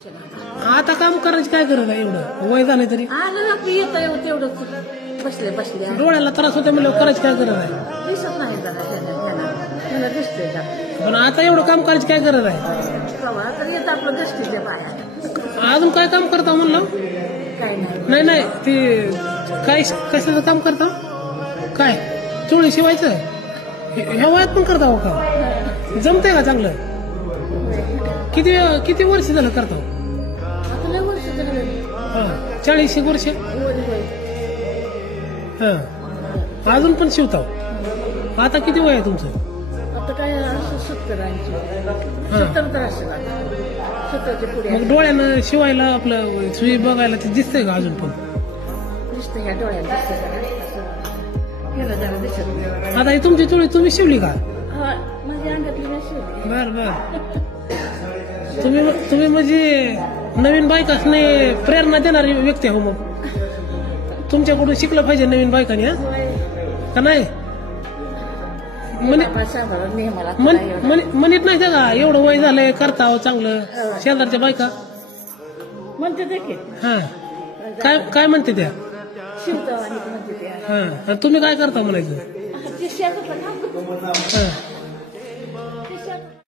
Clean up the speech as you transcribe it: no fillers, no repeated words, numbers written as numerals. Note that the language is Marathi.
आता काम करायची काय गरज आहे एवढं वय झालं तरी येत तेवढंच बसले बसले डोळ्याला त्रास होते म्हणजे करायची काय गरज आहे दिसत नाही त्याला दिसतंय पण आता एवढं काम करायची काय गरज आहे तर येत आपलं दिसते पाया अजून काय काम करता म्हणलं काय नाही नाही नाही ते काय कशाचं काम करता काय चोळी शिवायचं ह्या वयात पण करता हो का जमतंय का चांगलं किती किती वर्ष झालं करता आता लय वर्ष झालं 40 वर्ष हा अजून पण शिवता आता किती वय आहे तुमचं आता काय असं 70 तर असं 70च्या पुढे मग डोळ्यानं शिवायला आपलं सुई बघायला ते दिसतंय का अजून पण दिसतं ह्या डोळ्यात दिसत आता ही तुमची चोळी तुम्ही शिवली का माझ्या अंगातली नाही शिवली बर बर तुम्ही म्हणजे नवीन बायकासने प्रेरणा देणारी व्यक्ती हो मग तुमच्याकडून शिकलं पाहिजे नवीन बायकांनी हा का नाही म्हणत नाही का एवढं वय झालंय करता हो चांगलं शेजारच्या बायका म्हणते देखील हा काय काय म्हणते त्या शिवतो आणि म्हणते हा तुम्ही काय करता म्हणायचं ते शेजारचं काम हा